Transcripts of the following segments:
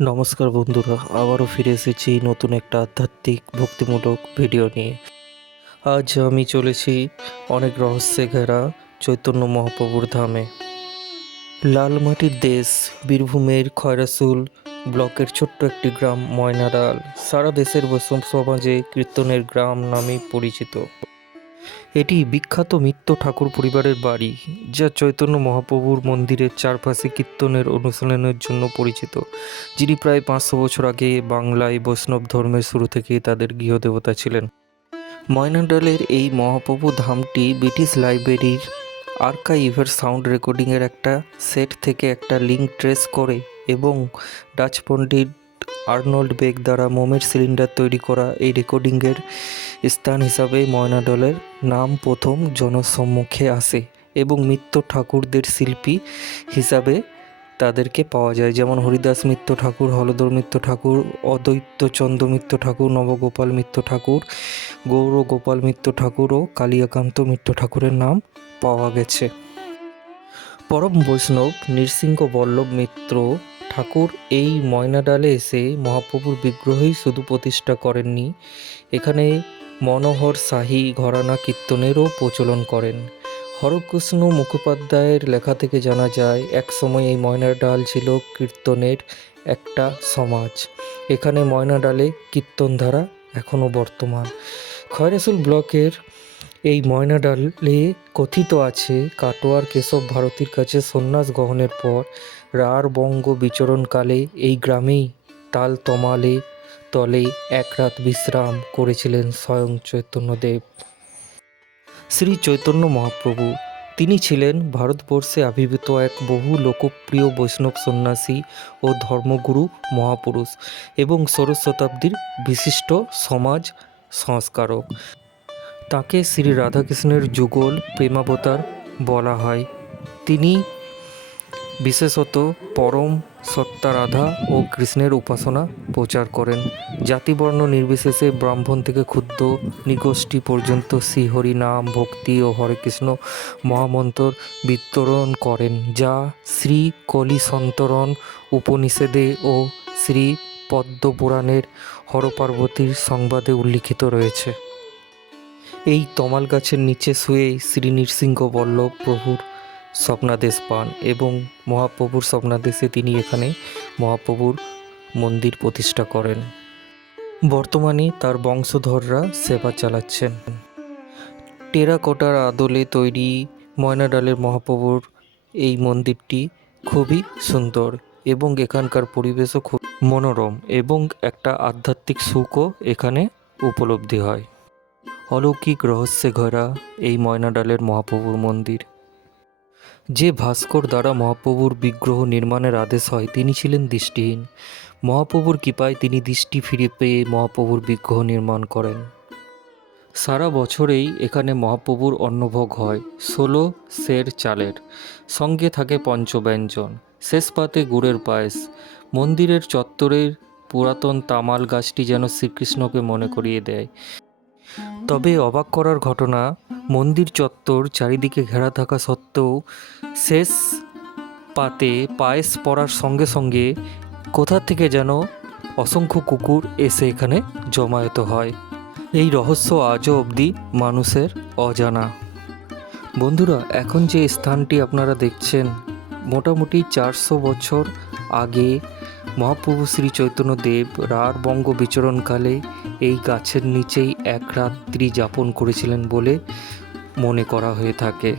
নমস্কার বন্ধুরা, আবারও ফিরে এসেছি নতুন একটা আধ্যাত্মিক ভক্তিমূলক ভিডিও নিয়ে। আজ আমি চলেছি অনেক রহস্যে ঘেরা চৈতন্য মহাপ্রভুর ধামে। লালমাটির দেশ, বীরভূমের খয়রাসুল ব্লকের ছোট্ট একটি গ্রাম ময়নাডাল, সারা দেশের বৈষ্ণব সমাজে কীর্তনের গ্রাম নামে পরিচিত। এটি বিখ্যাত মিত্র ঠাকুর পরিবারের বাড়ি, যা চৈতন্য মহাপ্রভুর মন্দিরের চারপাশে কীর্তনের অনুশীলনের জন্য পরিচিত, যিনি প্রায় পাঁচশো বছর আগে বাংলায় বৈষ্ণব ধর্মের শুরু থেকেই তাদের গৃহদেবতা ছিলেন। ময়নাডালের এই মহাপ্রভু ধামটি ব্রিটিশ লাইব্রেরির আর্কাইভের সাউন্ড রেকর্ডিংয়ের একটা সেট থেকে একটা লিঙ্ক ট্রেস করে এবং ডাচ পণ্ডিত আর্নল্ড বেগ দ্বারা মোমের সিলিন্ডার তৈরি করা এই রেকর্ডিংয়ের স্থান হিসাবে ময়নাডলের নাম প্রথম জনসম্মুখে আসে এবং মিত্র ঠাকুরদের শিল্পী হিসাবে তাদেরকে পাওয়া যায়। যেমন হরিদাস মিত্র ঠাকুর হলদর মিত্র ঠাকুর, অদ্বৈত চন্দ্র মিত্র ঠাকুর, নবগোপাল মিত্র ঠাকুর গৌর গোপাল মিত্র ঠাকুর ও কালিয়াকান্ত মিত্র ঠাকুরের নাম পাওয়া গেছে। পরম বৈষ্ণব নৃসিংহ বল্লভ মিত্র ঠাকুর এই ময়নাডালে এসে মহাপ্রভুর বিগ্রহই শুধু প্রতিষ্ঠা করেননি, এখানে মনোহর শাহী ঘরানা কীর্তনেরও প্রচলন করেন। হরকৃষ্ণ মুখোপাধ্যায়ের লেখা থেকে জানা যায়, এক সময় এই ময়নাডাল ছিল কীর্তনের একটা সমাজ। এখানে ময়নাডালে কীর্তনধারা এখনও বর্তমান। খয়রাসুল ব্লকের এই ময়নাডালে কথিত আছে, কাটোয়ার কেশব ভারতীর কাছে সন্ন্যাস গ্রহণের পর রার বঙ্গ বিচরণকালে এই গ্রামেই তাল তমালে তলে এক রাত বিশ্রাম করেছিলেন স্বয়ং চৈতন্যদেব। শ্রী চৈতন্য মহাপ্রভু, তিনি ছিলেন ভারতবর্ষে আবির্ভূত এক বহু লোকপ্রিয় বৈষ্ণব সন্ন্যাসী ও ধর্মগুরু মহাপুরুষ এবং ষোড়শ শতাব্দীর বিশিষ্ট সমাজ সংস্কারক। তাকে শ্রী রাধাকৃষ্ণের যুগল প্রেমাবতার বলা হয়। তিনি বিশেষত পরম সত্তা রাধা ও কৃষ্ণের উপাসনা প্রচার করেন। জাতিবর্ণ নির্বিশেষে ব্রাহ্মণ থেকে ক্ষুদ্র নিগোষ্ঠী পর্যন্ত শ্রীহরি নাম, ভক্তি ও হরে কৃষ্ণ মহামন্ত্র বিতরণ করেন, যা শ্রী কলি সন্তরণ উপনিষেদে ও শ্রী পদ্মপুরাণের হরপার্বতীর সংবাদে উল্লিখিত রয়েছে। এই তমাল গাছের নিচে শুয়েই শ্রী নৃসিংহ বল্লভ প্রভুর স্বপ্নাদেশ পান এবং মহাপ্রভুর স্বপ্নাদেশে তিনি এখানে মহাপ্রভুর মন্দির প্রতিষ্ঠা করেন। বর্তমানে তার বংশধররা সেবা চালাচ্ছেন। টেরাকোটার আদলে তৈরি ময়নাডালের মহাপ্রভুর এই মন্দিরটি খুবই সুন্দর এবং এখানকার পরিবেশও খুব মনোরম এবং একটা আধ্যাত্মিক সুখও এখানে উপলব্ধি হয়। অলৌকিক রহস্যে ঘেরা এই ময়নাডালের মহাপ্রভুর মন্দির। যে ভাস্কর দ্বারা মহাপ্রভুর বিগ্রহ নির্মাণের আদেশ হয়, তিনি ছিলেন দৃষ্টিহীন। মহাপ্রভুর কৃপায় তিনি দৃষ্টি ফিরে পেয়ে মহাপ্রভুর বিগ্রহ নির্মাণ করেন। সারা বছরেই এখানে মহাপ্রভুর অন্নভোগ হয়, ষোলো সের চালের। সঙ্গে থাকে পঞ্চব্যঞ্জন। শেষ পাতে গুড়ের পায়েস। মন্দিরের চত্বরের পুরাতন তামাল গাছটি যেন শ্রীকৃষ্ণকে মনে করিয়ে দেয়। তবে অবাক করার ঘটনা, মন্দির চত্বর চারিদিকে ঘেরা থাকা সত্ত্বেও শেষ পাতে পায়েস পড়ার সঙ্গে সঙ্গে কোথা থেকে যেন অসংখ্য কুকুর এসে এখানে জমায়েত হয়। এই রহস্য আজও অবধি মানুষের অজানা। বন্ধুরা, এখন যে স্থানটি আপনারা দেখছেন, মোটামুটি চারশো বছর আগে মহাপ্রভু শ্রী চৈতন্যদেব রার বঙ্গ বিচরণকালে এই গাছের নিচেই এক রাত্রি যাপন করেছিলেন বলে মনে করা হয়ে থাকে।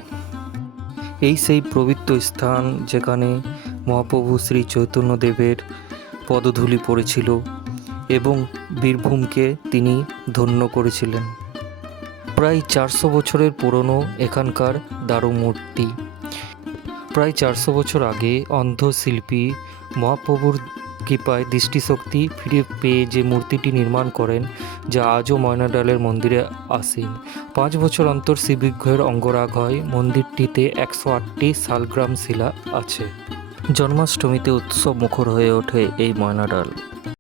এই সেই পবিত্র স্থান যেখানে মহাপ্রভু শ্রী চৈতন্যদেবের পদধূলি পড়েছিল এবং বীরভূমকে তিনি ধন্য করেছিলেন। প্রায় চারশো বছরের পুরনো এখানকার দারুমূর্তি। প্রায় চারশো বছর আগে অন্ধ শিল্পী মহাপ্রভুর কৃপায় দৃষ্টিশক্তি ফিরে পেয়ে যে মূর্তিটি নির্মাণ করেন, যা আজও ময়নাডালের মন্দিরে আসে পাঁচ বছর অন্তর শ্রীবিগ্রহের অঙ্গরাগ হয়। মন্দিরটিতে একশো আটটি শালগ্রাম শিলা আছে। জন্মাষ্টমীতে উৎসব মুখর হয়ে ওঠে এই ময়নাডাল।